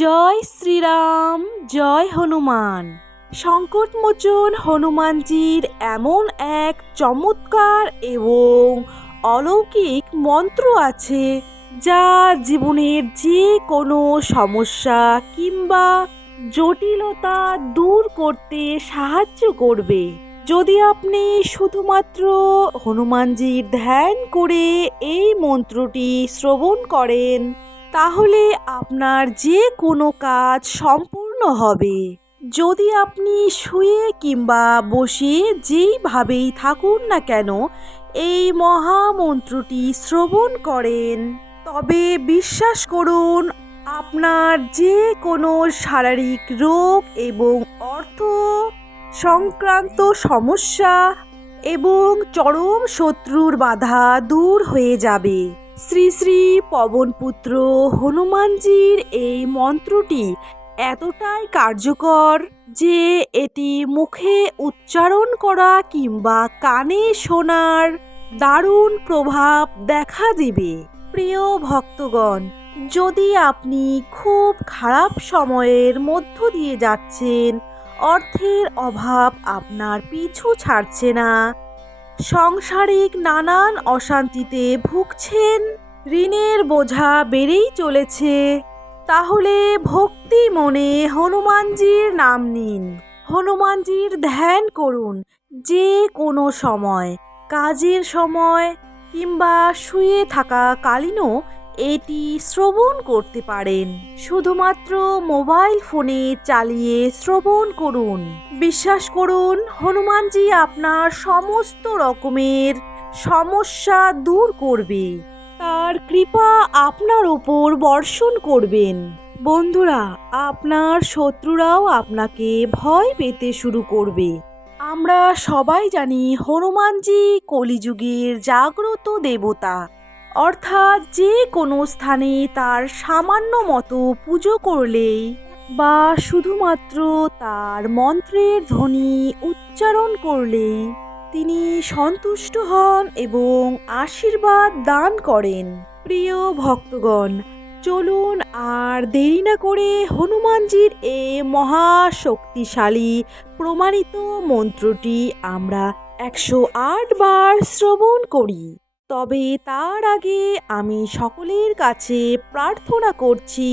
জয় শ্রীরাম, জয় হনুমান। সংকটমোচন হনুমানজির এমন এক চমৎকার এবং অলৌকিক মন্ত্র আছে যা জীবনের যে কোনো সমস্যা কিংবা জটিলতা দূর করতে সাহায্য করবে। যদি আপনি শুধুমাত্র হনুমানজির ধ্যান করে এই মন্ত্রটি শ্রবণ করেন, তাহলে আপনার যে কোনো কাজ সম্পূর্ণ হবে। যদি আপনি শুয়ে কিংবা বসে যেইভাবেই থাকুন না কেন এই মহামন্ত্রটি শ্রবণ করেন, তবে বিশ্বাস করুন আপনার যে কোনো শারীরিক রোগ এবং অর্থ সংক্রান্ত সমস্যা এবং চরম শত্রুর বাধা দূর হয়ে যাবে। শ্রী শ্রী পবনপুত্র হনুমানজির এই মন্ত্রটি এতটাই কার্যকর যে এটি মুখে উচ্চারণ করা কিংবা কানে শোনার দারুণ প্রভাব দেখা দিবে। প্রিয় ভক্তগণ, যদি আপনি খুব খারাপ সময়ের মধ্য দিয়ে যাচ্ছেন, অর্থের অভাব আপনার পিছু ছাড়ছে না, সাংসারিক নানান অশান্তিতে ভুগছেন, ঋণের বোঝা বেড়েই চলেছে, তাহলে ভক্তি মনে হনুমানজির নাম নিন, হনুমানজির ধ্যান করুন। যে কোনো সময়, কাজের সময় কিংবা শুয়ে থাকাকালীনও এটি শ্রবণ করতে পারেন। শুধুমাত্র মোবাইল ফোনে চালিয়ে শ্রবণ করুন। বিশ্বাস করুন হনুমানজি আপনার সমস্ত রকমের সমস্যা দূর করবে, তার কৃপা আপনার উপর বর্ষণ করবেন। বন্ধুরা, আপনার শত্রুরাও আপনাকে ভয় পেতে শুরু করবে। আমরা সবাই জানি হনুমানজি কলিযুগের জাগ্রত দেবতা, অর্থাৎ যে কোনো স্থানে তার সামান্য মতো পুজো করলেই বা শুধুমাত্র তার মন্ত্রের ধ্বনি উচ্চারণ করলেই তিনি সন্তুষ্ট হন এবং আশীর্বাদ দান করেন। প্রিয় ভক্তগণ, চলুন আর দেরি না করে হনুমানজির এই মহাশক্তিশালী প্রমাণিত মন্ত্রটি আমরা 108 বার শ্রবণ করি। তবে তার আগে আমি সকলের কাছে প্রার্থনা করছি,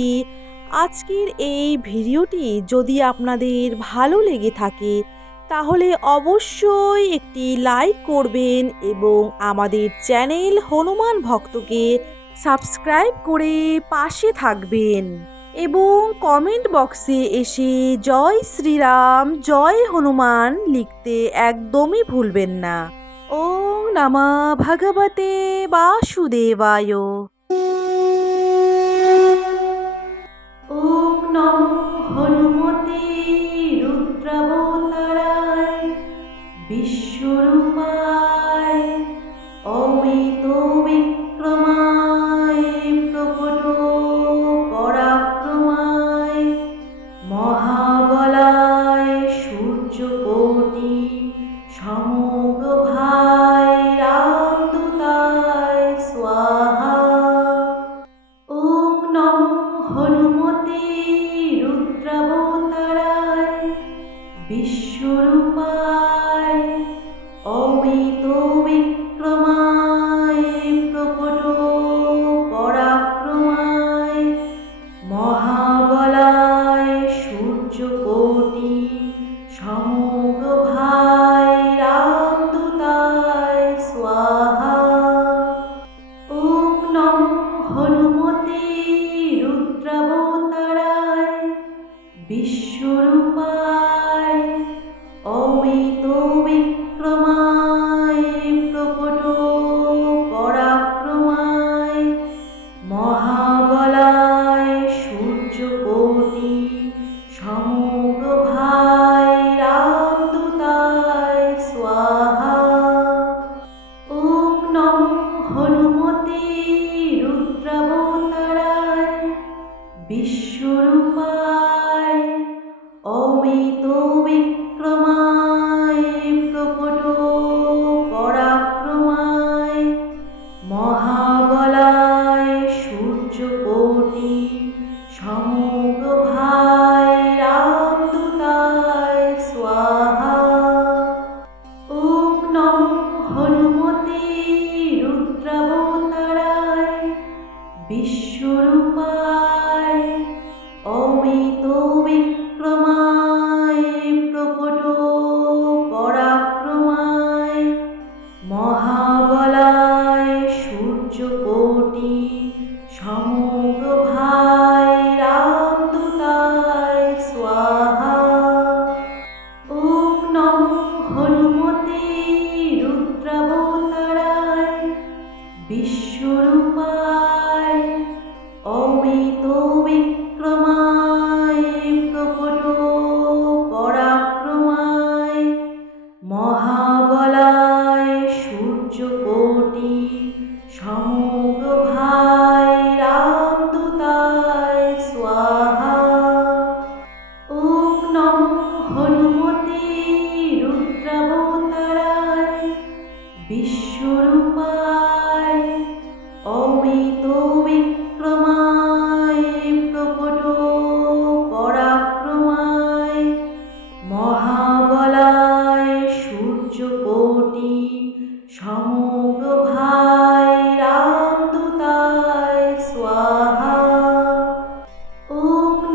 আজকের এই ভিডিওটি যদি আপনাদের ভালো লেগে থাকে তাহলে অবশ্যই একটি লাইক করবেন এবং আমাদের চ্যানেল হনুমান ভক্তকে সাবস্ক্রাইব করে পাশে থাকবেন এবং কমেন্ট বক্সে এসে জয় শ্রীরাম, জয় হনুমান লিখতে একদমই ভুলবেন না। ওম নমঃ ভগবতে বাসুদেবায়। ওম নমো হনুমতে রুদ্রাবতারায় বিশ্বরূপায় অমিত বিক্রমায় প্রকট পরাক্রমায় মহাবলায় সূর্যকোটি সমপ্রভায় রামদূতায় স্বাহা। ওম নমো হনুমতে রুদ্রাবতারায় বিশ্বরূপায় অমিত বিক্রমায় প্রকট পরাক্রমায় মহাবলায় সূর্যকোটি সমপ্রভায় রামদূতায় স্বাহা। ওম নমো হনুমতে রুদ্রাবতারায় বিশ্বরূপায় অমিত বিক্রমায় প্রকট পরাক্রমায় মহাবলায় সূর্যকোটি সমপ্রভায় রামদূতায় স্বাহা। ওম নমো হনুমতে রুদ্রাবতারায় বিশ্বরূপায় অমিত বিক্রমায় প্রকট পরাক্রমায় মহাবলায় সূর্যকোটি সমপ্রভায়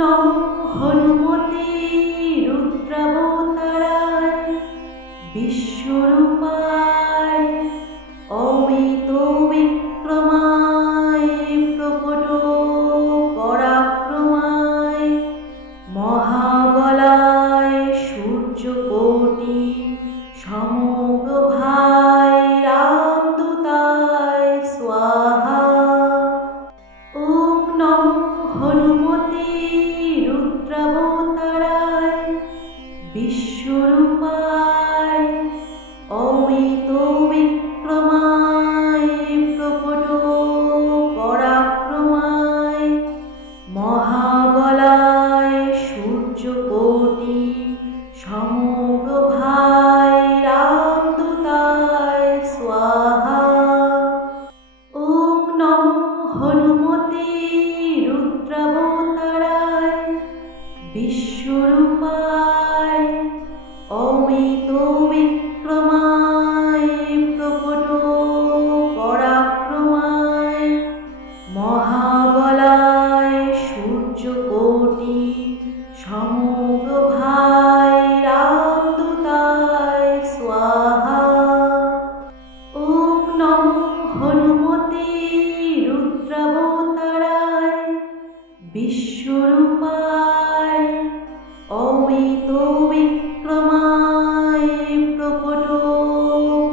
নমো হনুমতে রুদ্রাবতারায় বিশ্বরূপায় অমিত বিক্রমায় প্রকট পরাক্রমায় মহাবলায় সূর্যকোটি সমপ্রভায় রামদূতায় স্বাহা। ওম নমো হনুমতে রুদ্রাবতারায় বিশ্বরূপায় অমিত বিক্রমায় প্রকট পরাক্রমায় মহাবলায় সূর্যকোটি সমপ্রভায় রামদূতায় স্বাহা। ওম নমো হনুমতে রুদ্রাবতারায় বিশ্বরূপায় অমিত বিক্রমায় প্রকট পরাক্রমায় মহাবলায় সূর্যকোটি সমপ্রভায় রামদূতায় স্বাহা। ওম নমো হনুমতে রুদ্রাবতারায় বিশ্বরূপায় অমিত বিক্রমায় প্রকট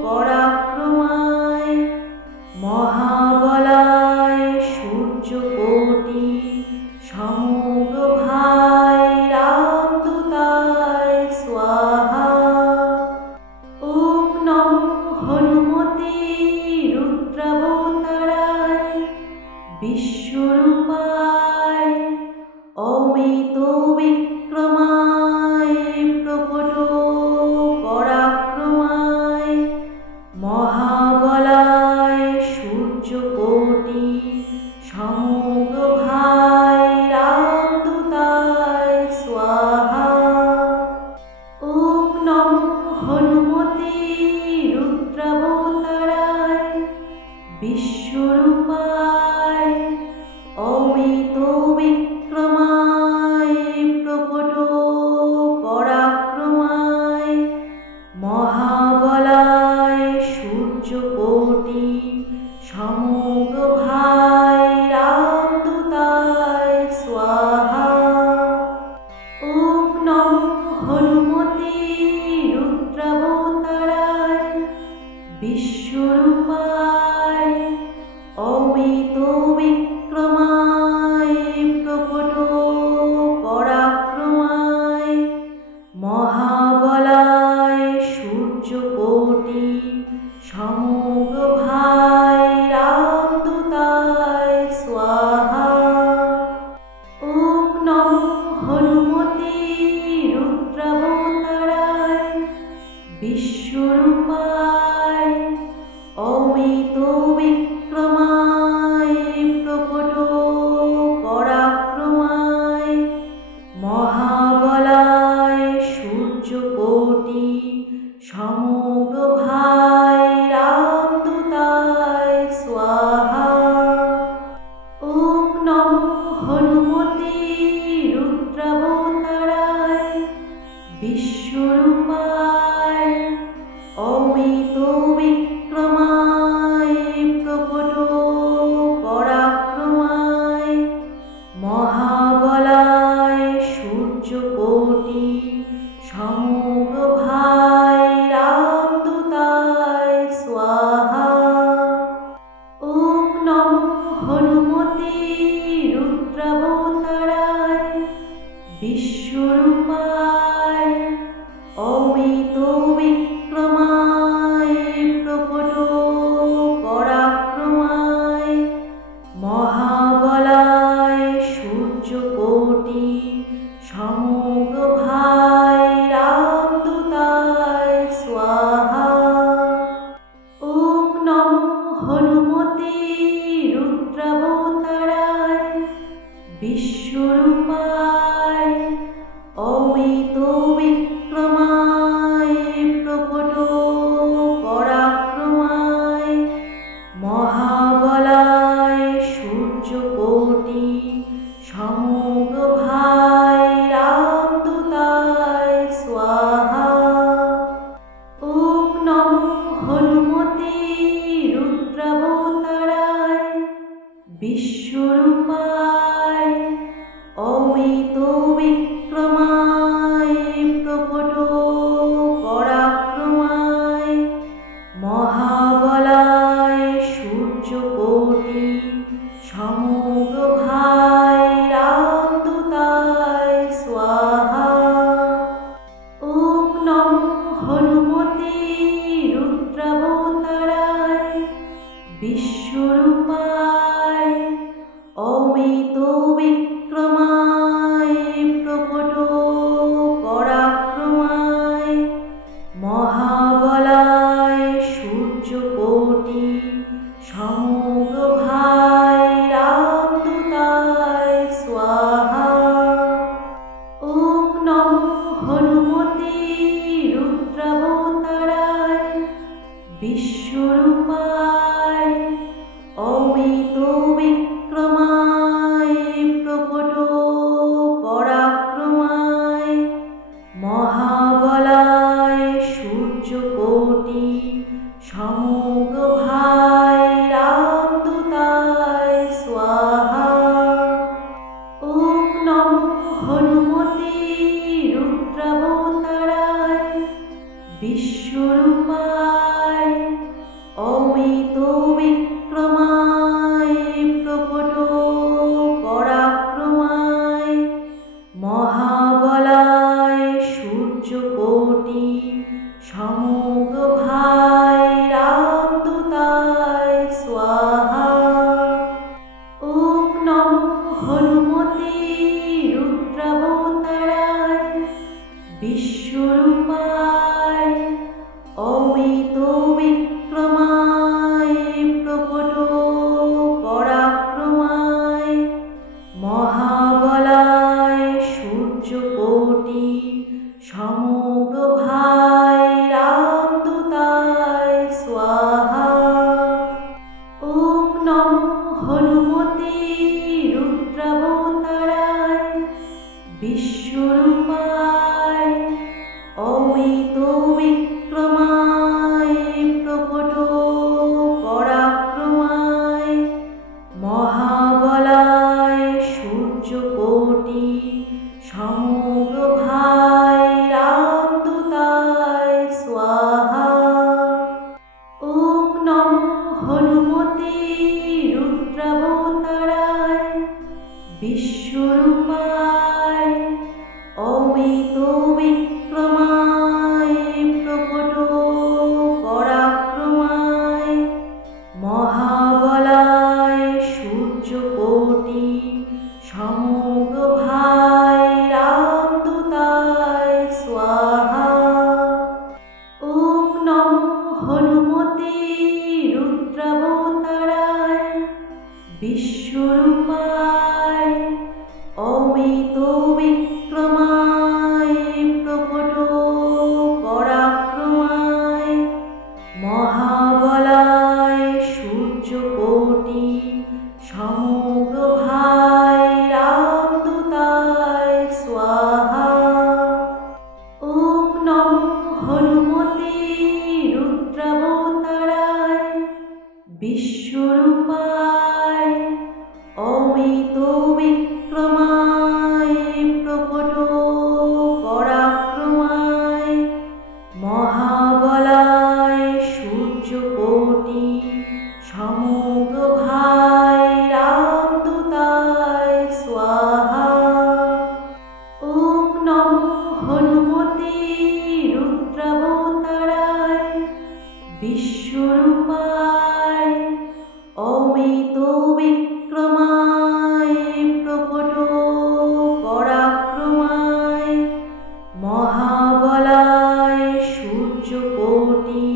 পরাক্রমায় মহাবলায় সূর্যকোটি সমপ্রভায় রামদূতায় স্বাহা। ওম নমো হনুমতে রুদ্রাবতারায় বিশ্বরূপায় অমিত বিক্রমায় প্রকট পরাক্রমায় মহাবলায় সূর্যকোটি সমপ্রভায় রামদূতায় স্বাহা। ওম নমো হনুমতে রুদ্রাবতারায় বিশ্বরূপায় অমিত বিক্রমায় প্রকট পরাক্রমায় মহাবলায় সূর্যকোটি সমপ্রভায় রামদূতায় স্বাহা। ওম নমো হনুমতে রুদ্রাবতারায় বিশ্বরূপায় অমিত বিক্রমায় প্রকট পরাক্রমায় মহাবলায় সূর্যকোটি সমপ্রভায় রামদূতায় স্বাহা। ওম নমো হনুমতে রুদ্রাবতারায় বিশ্বরূপায় অমিত বিক্রমায় প্রকট পরাক্রমায় মহাবলায় সূর্যকোটি সমপ্রভায় রামদূতায় স্বাহা। ওম নমো হনুমতে রুদ্রাবতারায় বিশ্বরূপায় অমিত বিক্রমায় প্রকট পরাক্রমায় মহাবলায় সূর্যকোটি সমপ্রভায় রামদূতায় স্বাহা। ওম নমো হনুমতে রুদ্রাবতারায় বিশ্বরূপায় অমিত বিক্রমায় প্রকট পরাক্রমায় মহাবলায় সূর্যকোটি সমপ্রভায় রামদূতায় স্বাহা। ওম নমো হনুমতে রুদ্রাবতারায় বিশ্বরূপায় অমিত বিক্রমায় প্রকট পরাক্রমায় মহাবলায় সূর্যকোটি সমপ্রভায় বিক্রমায় প্রকট পরাক্রমায় মহাবলায় সূর্যকোটি সমপ্রভায় রামদূতায় স্বাহা। ওম নমো হনুমতে রুদ্রাবতারায় বিশ্বরূপায় অমিত বিক্রমায় প্রকট পরাক্রমায় মহাবলায় সূর্যকোটি সমপ্রভায় রামদূতায় স্বাহা। ওম নমো হনুমতে রুদ্রাবতারায় বিশ্বরূপায় অমিত বিক্রমায় প্রকট পরাক্রমায় মহাবলায় সূর্যকোটি সমপ্রভায় রামদূতায় স্বাহা। ওম নমো হনুমতে রুদ্রাবতারায় বিশ্বরূপায় অমিত বিক্রমায় প্রকট পরাক্রমায় মহাবলায় সূর্যকোটি সমপ্রভায় রামদূতায় স্বাহা। ওম নমো হনুমতে রুদ্রাবতারায় বিশ্বরূপায় অমিত বিক্রমায় প্রকট পরাক্রমায় মহাবলায় সূর্যকোটি সমপ্রভায় রামদূতায় স্বাহা। ওম নমো হনুমতে রুদ্রাবতারায় বিশ্বরূপায় অমিত বিক্রমায় প্রকট পরাক্রমায় মহাবলায় সূর্যকোটি সমপ্রভায় রামদূতায় স্বাহা। ওম নমো হনুমতে রুদ্রাবতারায় বিশ্বরূপায় অমিত বিক্রমায় প্রকট পরাক্রমায় মহাবলায় সূর্যকোটি সমপ্রভায় রামদূতায় স্বাহা। ওম নমো হনুমতে রুদ্রাবতারায় বিশ্বরূপায় অমিত বিক্রমায় প্রকট পরাক্রমায় মহাবলায় সূর্যকোটি সমপ্রভায় রামদূতায় স্বাহা। ওম নমো হনুমতে রুদ্রাবতারায় বিশ্বরূপায় অমিত বিক্রমায় প্রকট পরাক্রমায় মহাবলায় সূর্যকোটি সমপ্রভায় রামদূতায় স্বাহা। ওম নমো হনুমতে রুদ্রাবতারায় বিশ্বরূপায় অমিত বিক্রমায় প্রকট পরাক্রমায় মহাবলায় সূর্যকোটি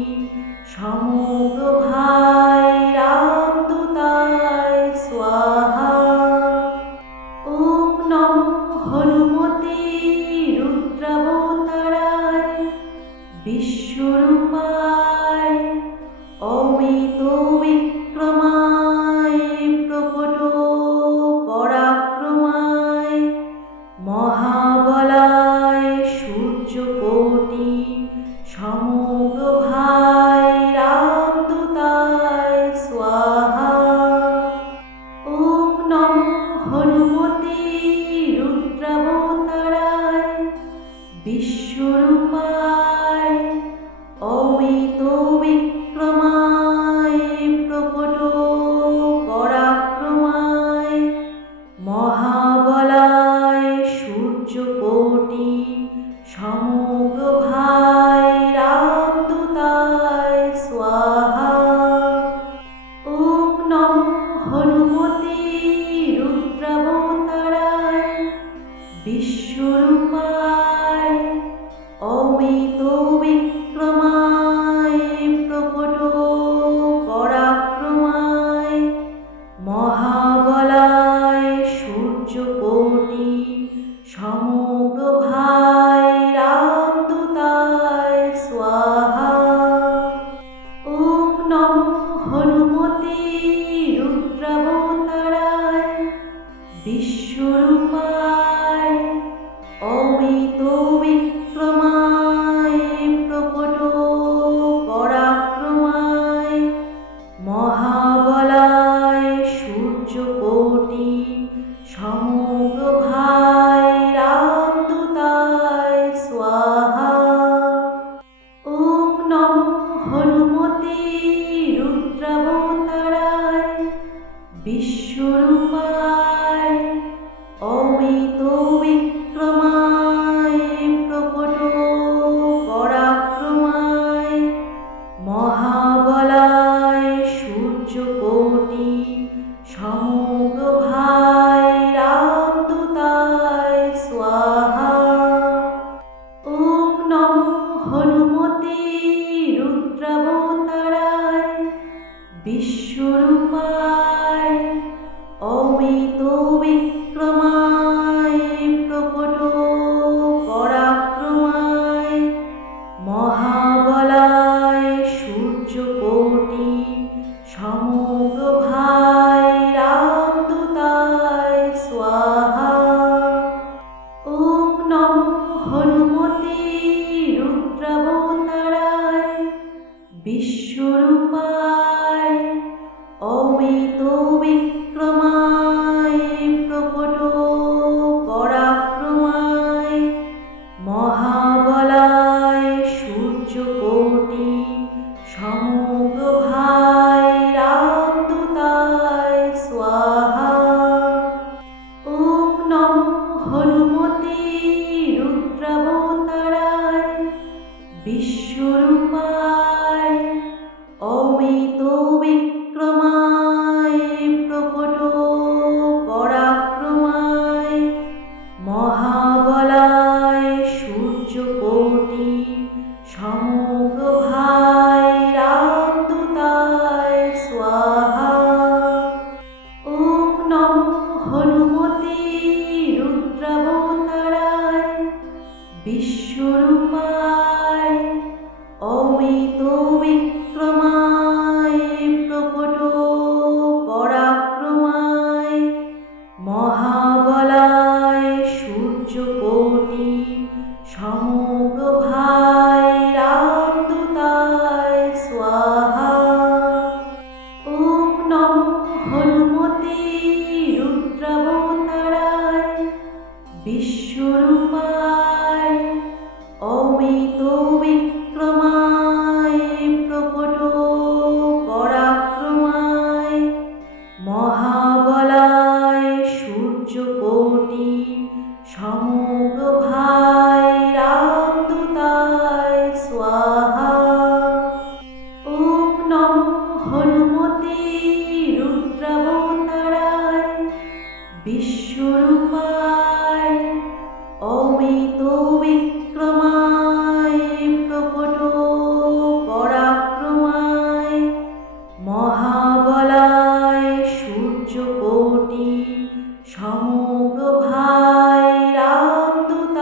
সমপ্রভায় রামদূতায় স্বাহা। ওম নমো হনুমতে রুদ্রাবতারায় বিশ্বরূপায় অমিত বিক্রমায় প্রকট পরাক্রমায় মহাবলায় সূর্যকোটি সমপ্রভায় রামদূতায় স্বাহা। ওম নমো হনুমতে রুদ্রাবতারায় বিশ্বরূপায় অমিত বিক্রমায় প্রকট পরাক্রমায় মহাবলায় সূর্যকোটি সমপ্রভায় রামদূতায় স্বাহা। ওম নমো হনুমতে রুদ্রাবতারায় বিশ্বরূপায় অমিত বিক্রমায় প্রকট পরাক্রমায় মহাবলায় সূর্যকোটি সমপ্রভায় রামদূতায় স্বাহা। ওম নমো হনুমতে রুদ্রাবতারায় বিশ্বরূপায় অমিত বিক্রমায় প্রকট পরাক্রমায় মহাবলায় সূর্যকোটি সমপ্রভায় রামদূতায় স্বাহা। ওম নমো হনুমতে রুদ্রাবতারায় বিশ্বরূপায় অমিত বিক্রমায় প্রকট পরাক্রমায় মহাবলায় সূর্যকোটি সমপ্রভায় রামদূতায় স্বাহা। ওম নমো হনুমতে রুদ্রাবতারায় বিশ্বরূপায় অমিত বিক্রমায় প্রকট পরাক্রমায় মহাবলায় সূর্যকোটি সমপ্রভায় রামদূতায় স্বাহা। ওম নমো হনুমতে রুদ্রাবতারায় বিশ্বরূপায় অমিত বিক্রমায় প্রকট পরাক্রমায় মহাবলায় সূর্যকোটি সমপ্রভায় রামদূতায় স্বাহা। ওম নমো হনুমতে রুদ্রাবতারায় বিশ্বরূপায় অমিত বিক্রমায় প্রকট পরাক্রমায় মহাবলায় সূর্যকোটি সমপ্রভায় রামদূতায় স্বাহা। ওম নমো হনুমতে রুদ্রাবতারায় বিশ্বরূপায় অমিত বিক্রমায় প্রকট পরাক্রমায় মহাবলায় সূর্যকোটি সমপ্রভায় রামদূতায় স্বাহা। ওম নমো হনুমতে রুদ্রাবতারায় বিশ্বরূপায় অমিত বিক্রমায় প্রকট পরাক্রমায় মহাবলায় সূর্যকোটি সমপ্রভায় রামদূতায় স্বাহা। ওম নমো হনুমতে রুদ্রাবতারায় বিশ্বরূপায় অমিত বিক্রমায় প্রকট পরাক্রমায় মহাবলায় সূর্যকোটি সমপ্রভায় রামদূতায়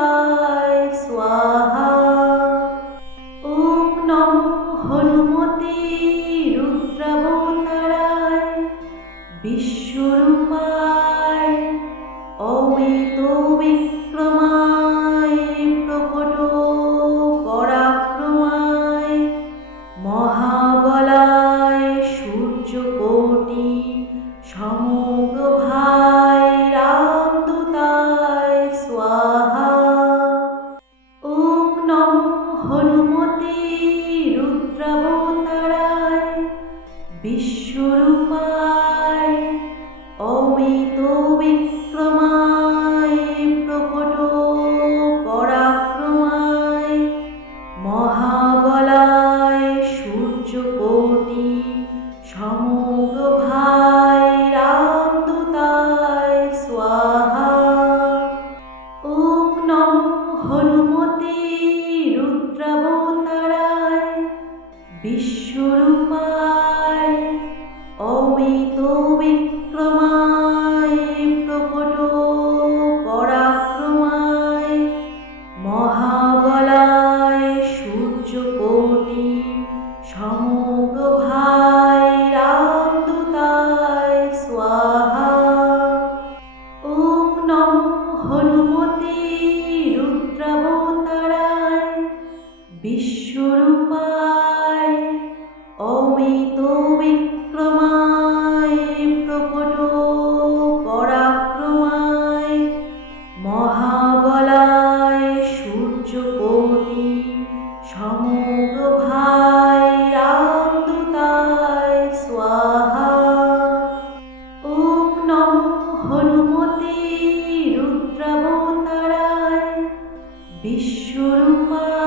বিশ্বরূপায়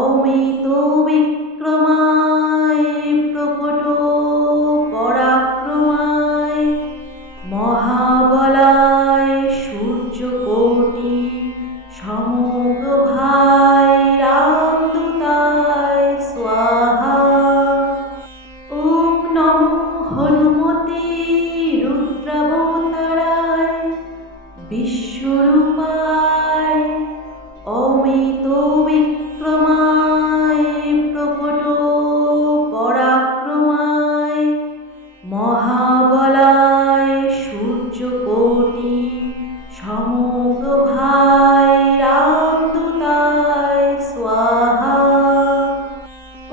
অমিত বিক্রমায় প্রকট পরাক্রমায় মহাবলায় সূর্যকোটি সমপ্রভায় রামদূতায় স্বাহা। ওম নমো হনুমতে রুদ্রাবতারায় বিশ্বরূপায় অমিত বিক্রমায় প্রকট পরাক্রমায় মহাবলায় সূর্যকোটি সমপ্রভায় রামদূতায় স্বাহা।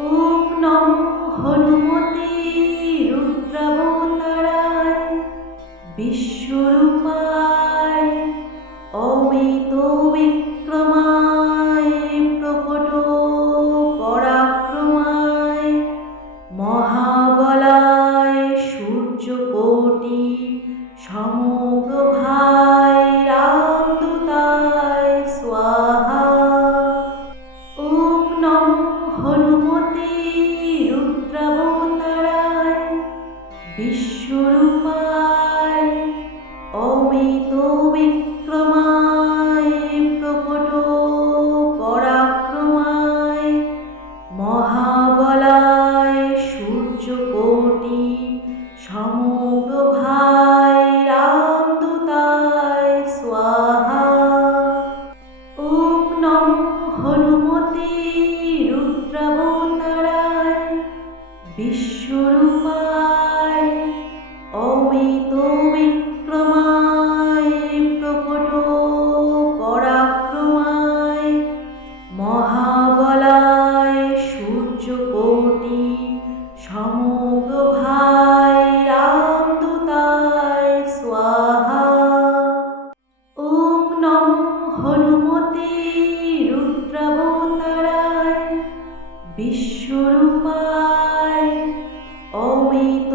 ওম নমো হনুমতে রুদ্রাবতারায় বিশ্বরূপায় অমিত বিক্রমায় প্রকট পরাক্রমায় মহাবলায় সূর্যকোটি সমপ্রভায় রামদূতায় স্বাহা। ওম নমো হনুমতে রুদ্রাবতারায় বিশ্বরূপায় অমিত বিক্রমায় প্রকট পরাক্রমায় মহাবলায় সূর্যকোটি সমপ্রভায় রামদূতায় স্বাহা। ওম নমো হনুমতে রুদ্রাবতারায় বিশ্বরূপায় অমিত বিক্রমায় প্রকট পরাক্রমায় মহাবলায় সূর্যকোটি সমপ্রভায় রামদূতায় স্বাহা। ওম নমো হনুমতে রুদ্রাবতারায় বিশ্বরূপায় অমিত